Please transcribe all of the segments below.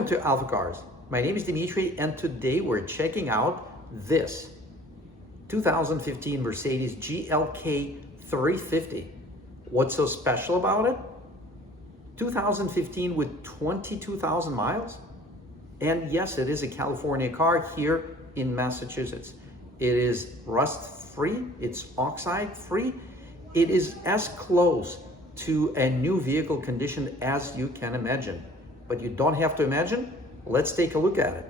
Welcome to AlphaCars. My name is Dimitri, and today we're checking out this 2015 Mercedes GLK350. What's so special about it? 2015 with 22,000 miles. And yes, it is a California car here in Massachusetts. It is rust-free, it's oxide-free. It is as close to a new vehicle condition as you can imagine. But you don't have to imagine. Let's take a look at it.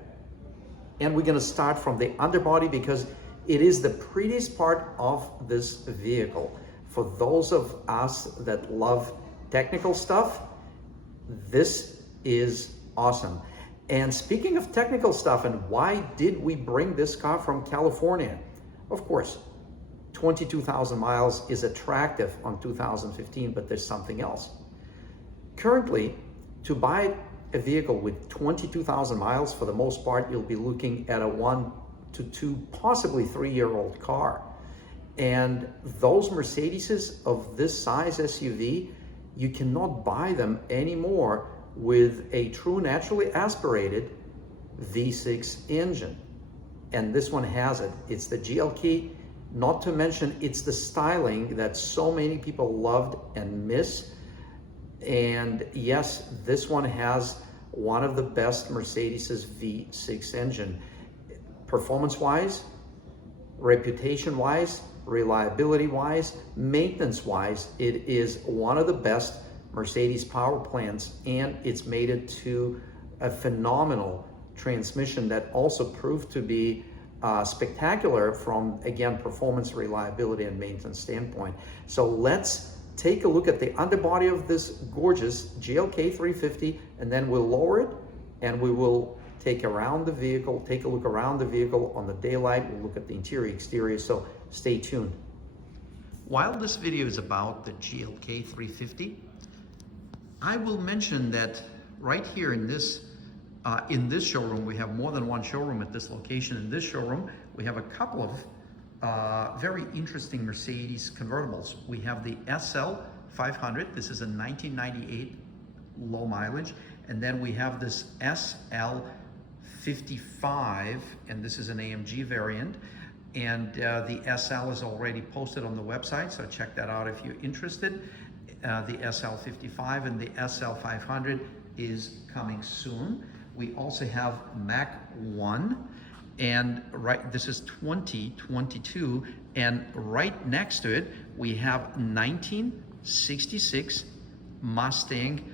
And we're gonna start from the underbody because it is the prettiest part of this vehicle. For those of us that love technical stuff, this is awesome. And speaking of technical stuff, and why did we bring this car from California? Of course, 22,000 miles is attractive on 2015, but there's something else. Currently, to buy a vehicle with 22,000 miles, for the most part, you'll be looking at a 1 to 2, possibly 3-year-old car. And those Mercedes of this size SUV, you cannot buy them anymore with a true naturally aspirated V6 engine. And this one has it. It's the GLK, not to mention it's the styling that so many people loved and miss. And yes, this one has one of the best Mercedes' V6 engine. Performance-wise, reputation-wise, reliability-wise, maintenance-wise, it is one of the best Mercedes power plants, and it's made it to a phenomenal transmission that also proved to be spectacular from, again, performance, reliability, and maintenance standpoint. So let's take a look at the underbody of this gorgeous GLK350, and then we'll lower it and we will take a look around the vehicle on the daylight. We'll look at the interior, exterior, so stay tuned. While this video is about the GLK350, I will mention that right here in this showroom, we have more than one showroom at this location. In this showroom, we have a couple of very interesting Mercedes convertibles. We have the SL500. This is a 1998 low mileage. And then we have this SL55, and this is an AMG variant. And the SL is already posted on the website, so check that out if you're interested. The SL55 and the SL500 is coming soon. We also have Mach 1. And this is 2022, and right next to it, we have 1966 Mustang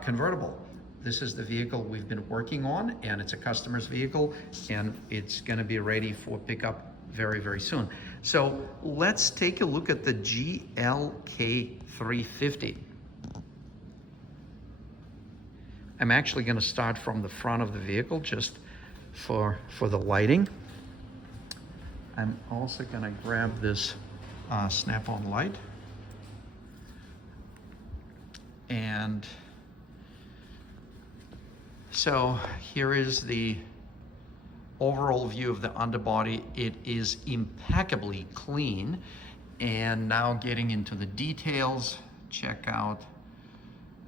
convertible. This is the vehicle we've been working on, and it's a customer's vehicle, and it's gonna be ready for pickup very, very soon. So let's take a look at the GLK350. I'm actually gonna start from the front of the vehicle just for the lighting. I'm also gonna grab this snap-on light, and so here is the overall view of the underbody. It is impeccably clean. And now getting into the details, check out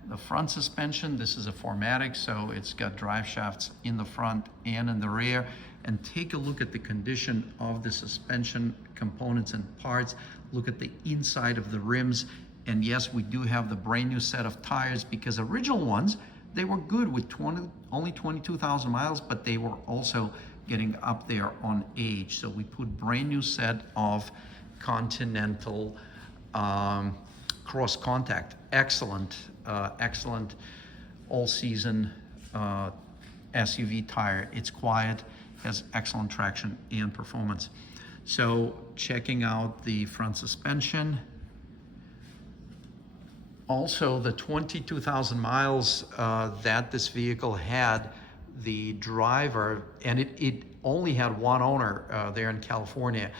the front suspension. This is a 4Matic, so it's got drive shafts in the front and in the rear. And take a look at the condition of the suspension components and parts. Look at the inside of the rims. And yes, we do have the brand new set of tires, because original ones, they were good with only 22,000 miles, but they were also getting up there on age. So we put brand new set of Continental cross contact. Excellent all-season SUV tire. It's quiet, has excellent traction and performance. So checking out the front suspension. Also, the 22,000 miles that this vehicle had, the driver, and it only had one owner there in California.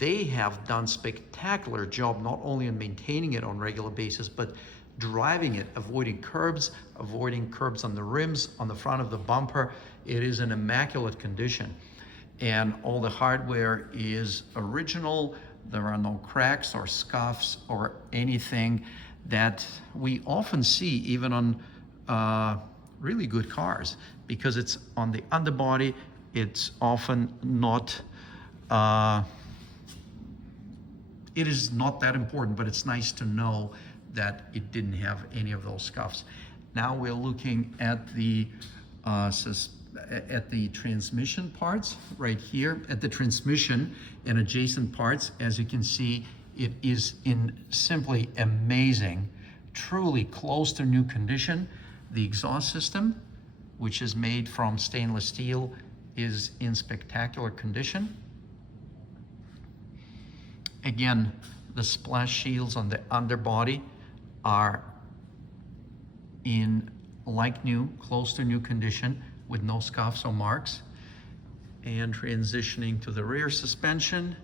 They have done spectacular job, not only in maintaining it on a regular basis, but driving it, avoiding curbs on the rims, on the front of the bumper. It is in immaculate condition. And all the hardware is original. There are no cracks or scuffs or anything that we often see even on really good cars because it's on the underbody. It's often not, it is not that important, but it's nice to know that it didn't have any of those scuffs. Now we're looking at the transmission parts right here. At the transmission and adjacent parts, as you can see, it is in simply amazing, truly close to new condition. The exhaust system, which is made from stainless steel, is in spectacular condition. Again, the splash shields on the underbody are in like new, close to new condition with no scuffs or marks. And transitioning to the rear suspension,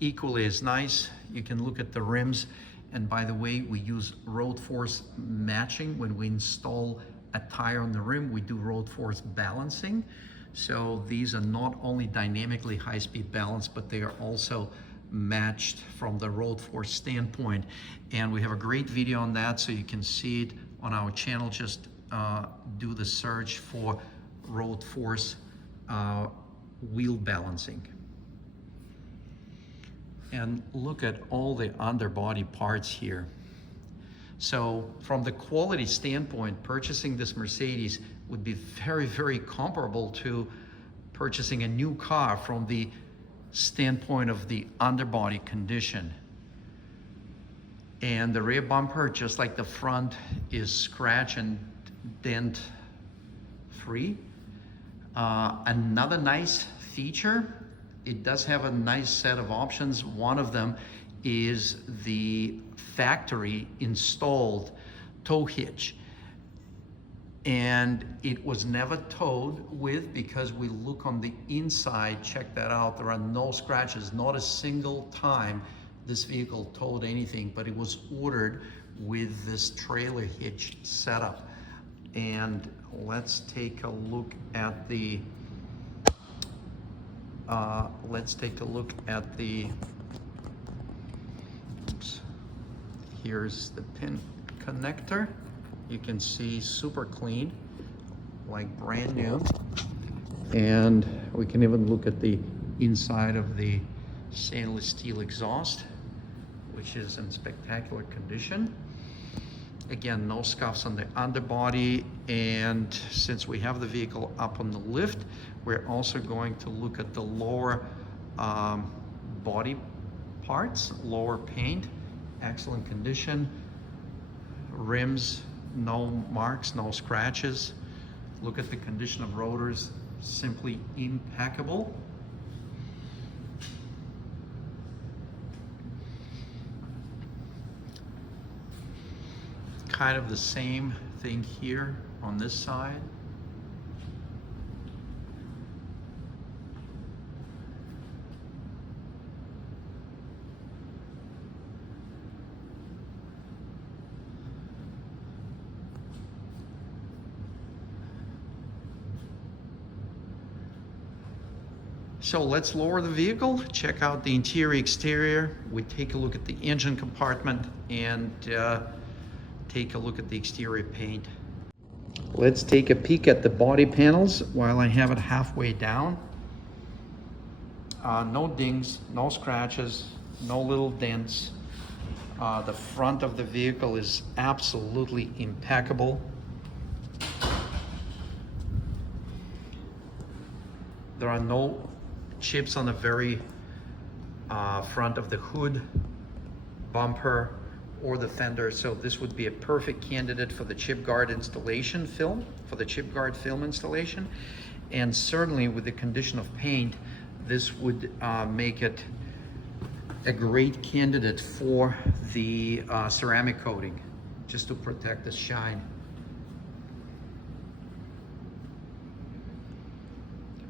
equally as nice. You can look at the rims. And by the way, we use road force matching. When we install a tire on the rim, we do road force balancing. So these are not only dynamically high-speed balanced, but they are also matched from the road force standpoint. And we have a great video on that, so you can see it on our channel. Just do the search for road force wheel balancing. And look at all the underbody parts here. So from the quality standpoint, purchasing this Mercedes would be very, very comparable to purchasing a new car from the standpoint of the underbody condition. And the rear bumper, just like the front, is scratch and dent free. Another nice feature, it does have a nice set of options. One of them is the factory installed tow hitch. And it was never towed with, because we look on the inside, check that out, there are no scratches, not a single time this vehicle towed anything, but it was ordered with this trailer hitch setup. And let's take a look at the oops, here's the pin connector. You can see super clean, like brand new. And we can even look at the inside of the stainless steel exhaust, which is in spectacular condition. Again, no scuffs on the underbody. And since we have the vehicle up on the lift, we're also going to look at the lower body parts, lower paint, excellent condition. Rims, no marks, no scratches. Look at the condition of rotors, simply impeccable. Kind of the same thing here on this side. So let's lower the vehicle, check out the interior, exterior. We take a look at the engine compartment and take a look at the exterior paint. Let's take a peek at the body panels while I have it halfway down. No dings, no scratches, no little dents. The front of the vehicle is absolutely impeccable. There are no chips on the very front of the hood, bumper, or the fender, so this would be a perfect candidate for the chip guard installation film, installation. And certainly with the condition of paint, this would make it a great candidate for the ceramic coating, just to protect the shine.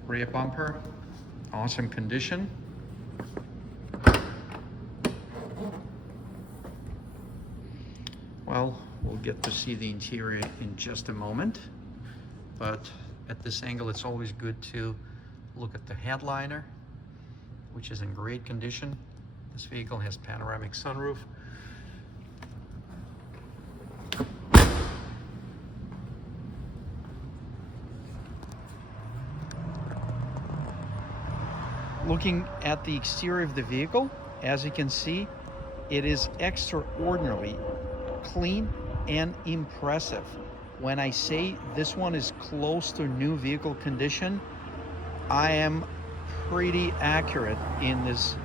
Rear bumper, awesome condition. Well, we'll get to see the interior in just a moment, but at this angle it's always good to look at the headliner, which is in great condition. This vehicle has panoramic sunroof. Looking at the exterior of the vehicle, as you can see, it is extraordinarily clean and impressive. When I say this one is close to new vehicle condition, I am pretty accurate in this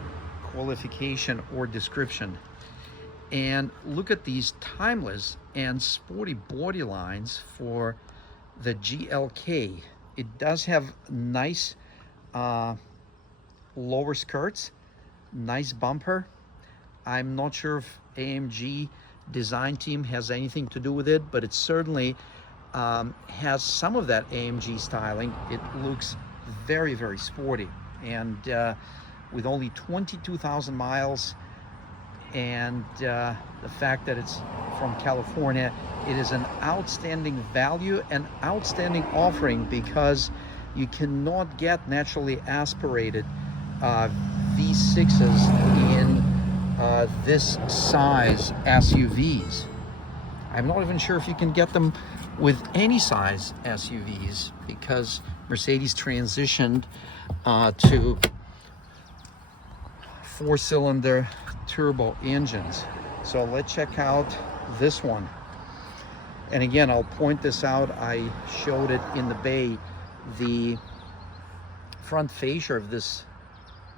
qualification or description. And look at these timeless and sporty body lines for the GLK. It does have nice lower skirts, nice bumper. I'm not sure if AMG design team has anything to do with it, but it certainly has some of that AMG styling. It looks very, very sporty, and with only 22,000 miles, and the fact that it's from California, it is an outstanding value and outstanding offering, because you cannot get naturally aspirated V6s in this size SUVs. I'm not even sure if you can get them with any size SUVs, because Mercedes transitioned to 4-cylinder turbo engines. So let's check out this one. And again, I'll point this out, I showed it in the bay. The front fascia of this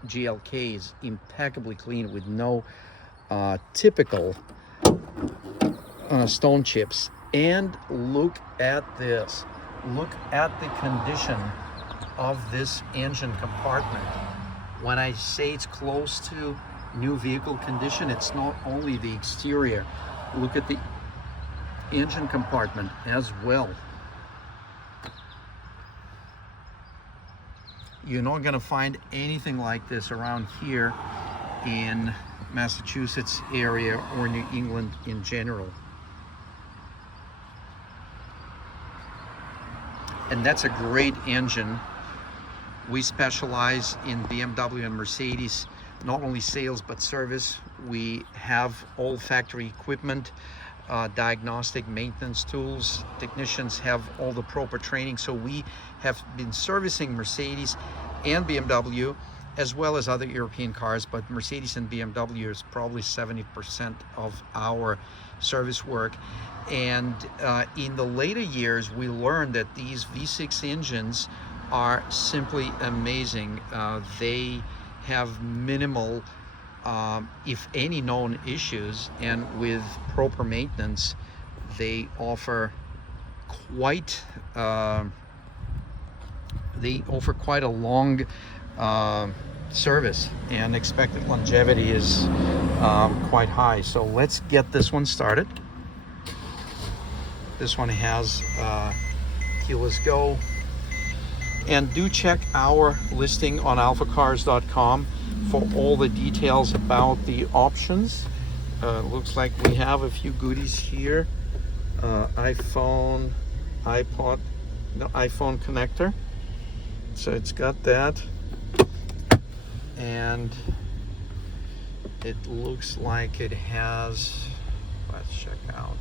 GLK is impeccably clean, with no typical stone chips. And look at this. Look at the condition of this engine compartment. When I say it's close to new vehicle condition, it's not only the exterior. Look at the engine compartment as well. You're not going to find anything like this around here in Massachusetts area or New England in general. And that's a great engine. We specialize in BMW and Mercedes, not only sales but service. We have all factory equipment, diagnostic maintenance tools. Technicians have all the proper training. So we have been servicing Mercedes and BMW, as well as other European cars, but Mercedes and BMW is probably 70% of our service work. And in the later years, we learned that these V6 engines are simply amazing. They have minimal, if any, known issues, and with proper maintenance, they offer quite a long service, and expected longevity is quite high. So let's get this one started. This one has keyless go. And do check our listing on alphacars.com for all the details about the options. Looks like we have a few goodies here. iPhone connector. So it's got that. And it looks like it has, let's check out.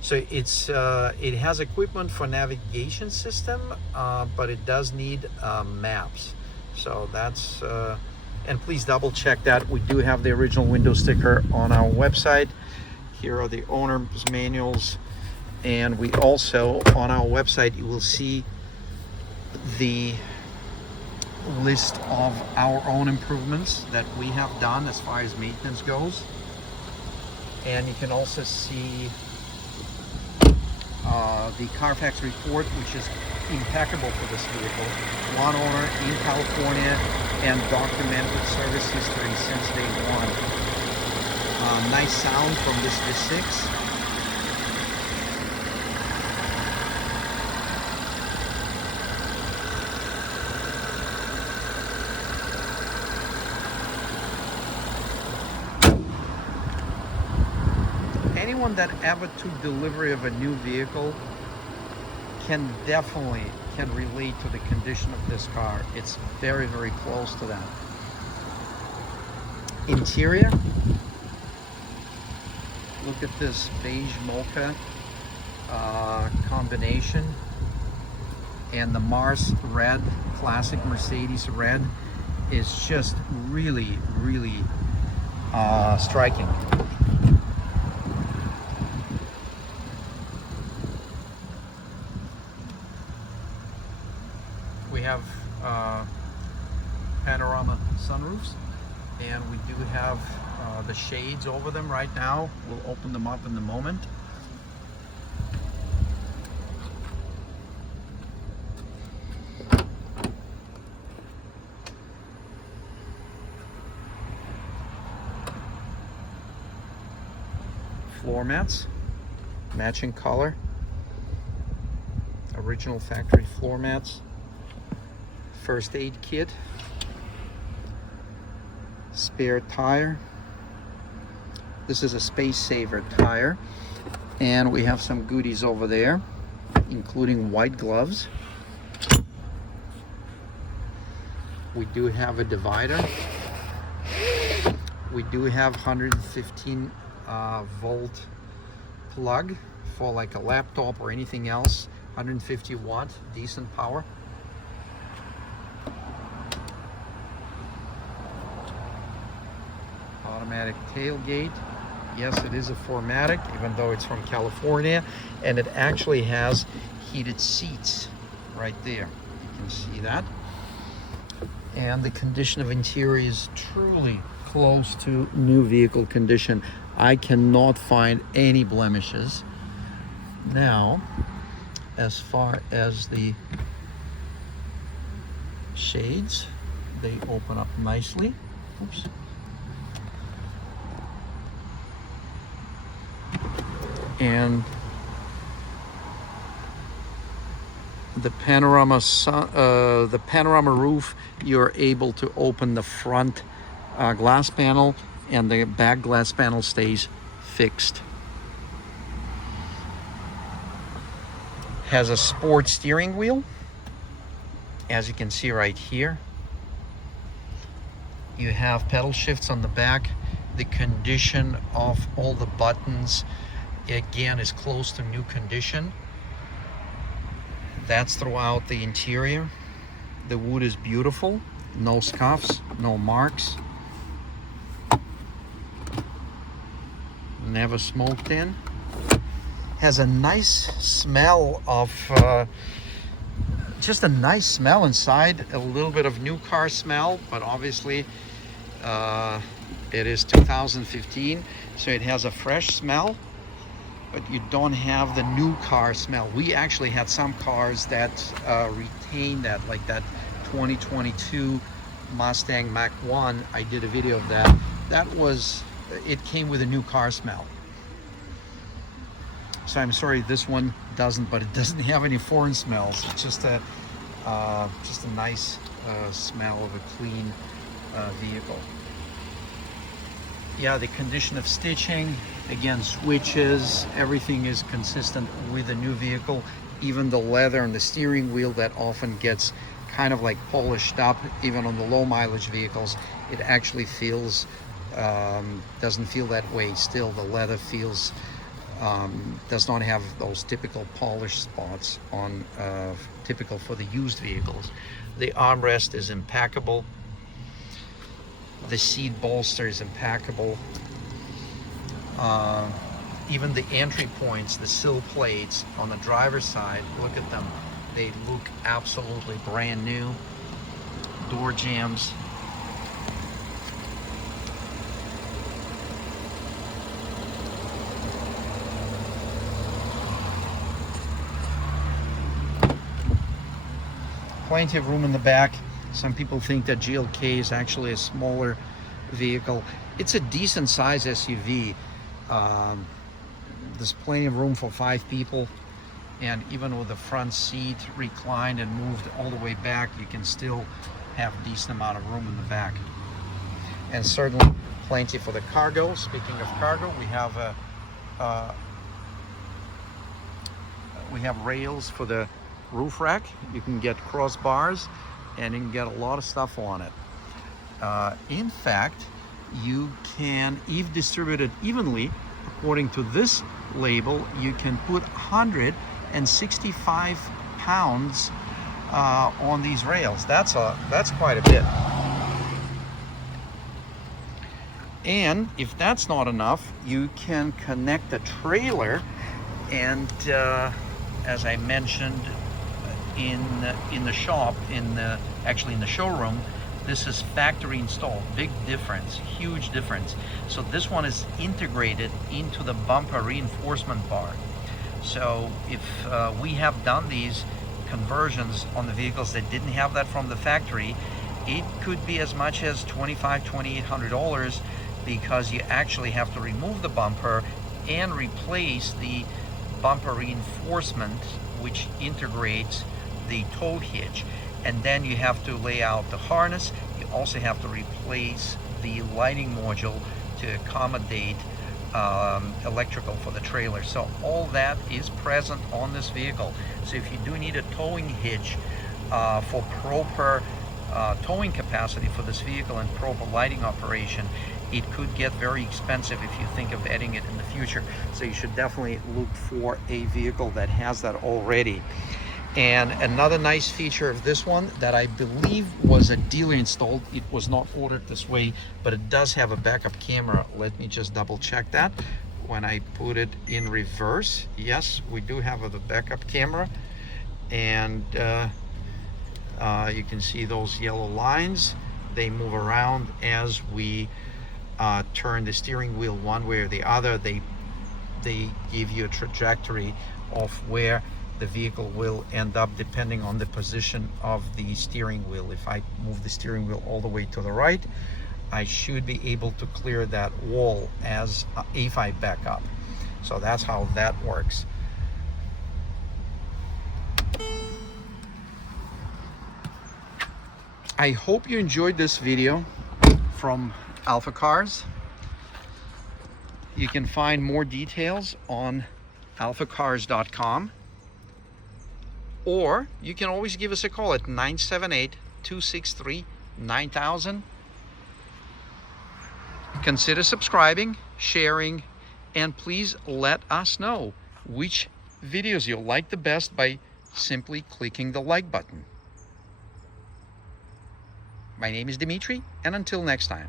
So it has equipment for navigation system, but it does need maps. So that's, and please double check that. We do have the original window sticker on our website. Here are the owner's manuals. And we also, on our website, you will see the list of our own improvements that we have done as far as maintenance goes. And you can also see the Carfax report, which is impeccable for this vehicle. One owner in California and documented service history since day one. Nice sound from this V6. Anyone that ever took delivery of a new vehicle can relate to the condition of this car. It's very, very close to that. Interior, look at this beige mocha combination. And the Mars red, classic Mercedes red, is just really, really striking. We have panorama sunroofs, and we do have the shades over them right now. We'll open them up in a moment. Floor mats, matching color, original factory floor mats, first aid kit, spare tire. This is a space saver tire, and we have some goodies over there, including white gloves. We do have a divider. We do have 115 volt plug for like a laptop or anything else. 150 watt, decent power. Automatic tailgate. Yes, it is a 4Matic, even though it's from California, and it actually has heated seats right there. You can see that. And the condition of interior is truly close to new vehicle condition. I cannot find any blemishes. Now, as far as the shades, they open up nicely. Oops. And the panorama roof, you're able to open the front glass panel, and the back glass panel stays fixed. Has a sport steering wheel, as you can see right here. You have pedal shifts on the back. The condition of all the buttons, again, is close to new condition. That's throughout the interior. The wood is beautiful. No scuffs, no marks. Never smoked in. Has a nice smell of, just a nice smell inside. A little bit of new car smell, but obviously it is 2015, so it has a fresh smell, but you don't have the new car smell. We actually had some cars that retain that, like that 2022 Mustang Mach-1. I did a video of that. It came with a new car smell. So I'm sorry this one doesn't, but it doesn't have any foreign smells. It's just a nice smell of a clean vehicle. Yeah, the condition of stitching, again, switches, everything is consistent with the new vehicle. Even the leather and the steering wheel that often gets kind of like polished up, even on the low mileage vehicles, it actually feels, doesn't feel that way. Still, the leather feels, does not have those typical polish spots on, typical for the used vehicles. The armrest is impeccable. The seat bolster is impeccable. Even the entry points, the sill plates on the driver's side, look at them. They look absolutely brand new. Door jambs. Plenty of room in the back. Some people think that GLK is actually a smaller vehicle. It's a decent size SUV. There's plenty of room for 5 people, and even with the front seat reclined and moved all the way back, you can still have a decent amount of room in the back. And certainly plenty for the cargo. Speaking of cargo, we have rails for the roof rack. You can get crossbars, and you can get a lot of stuff on it. In fact, you can, if distributed evenly, according to this label, you can put 165 pounds on these rails. That's quite a bit. And if that's not enough, you can connect a trailer, and as I mentioned in the shop, actually in the showroom, this is factory installed. Big difference, huge difference. So this one is integrated into the bumper reinforcement bar. So if we have done these conversions on the vehicles that didn't have that from the factory, it could be as much as $2,500-$2,800, because you actually have to remove the bumper and replace the bumper reinforcement, which integrates the tow hitch. And then you have to lay out the harness. You also have to replace the lighting module to accommodate electrical for the trailer. So all that is present on this vehicle. So if you do need a towing hitch for proper towing capacity for this vehicle and proper lighting operation, it could get very expensive if you think of adding it in the future. So you should definitely look for a vehicle that has that already. And another nice feature of this one that I believe was a dealer installed, it was not ordered this way, but it does have a backup camera. Let me just double check that. When I put it in reverse, yes, we do have the backup camera. And you can see those yellow lines. They move around as we turn the steering wheel one way or the other. They give you a trajectory of where the vehicle will end up depending on the position of the steering wheel. If I move the steering wheel all the way to the right, I should be able to clear that wall as if I back up. So that's how that works. I hope you enjoyed this video from AlphaCars. You can find more details on alphacars.com, or you can always give us a call at 978-263-9000. Consider subscribing, sharing, and please let us know which videos you like the best by simply clicking the like button. My name is Dimitri, and until next time.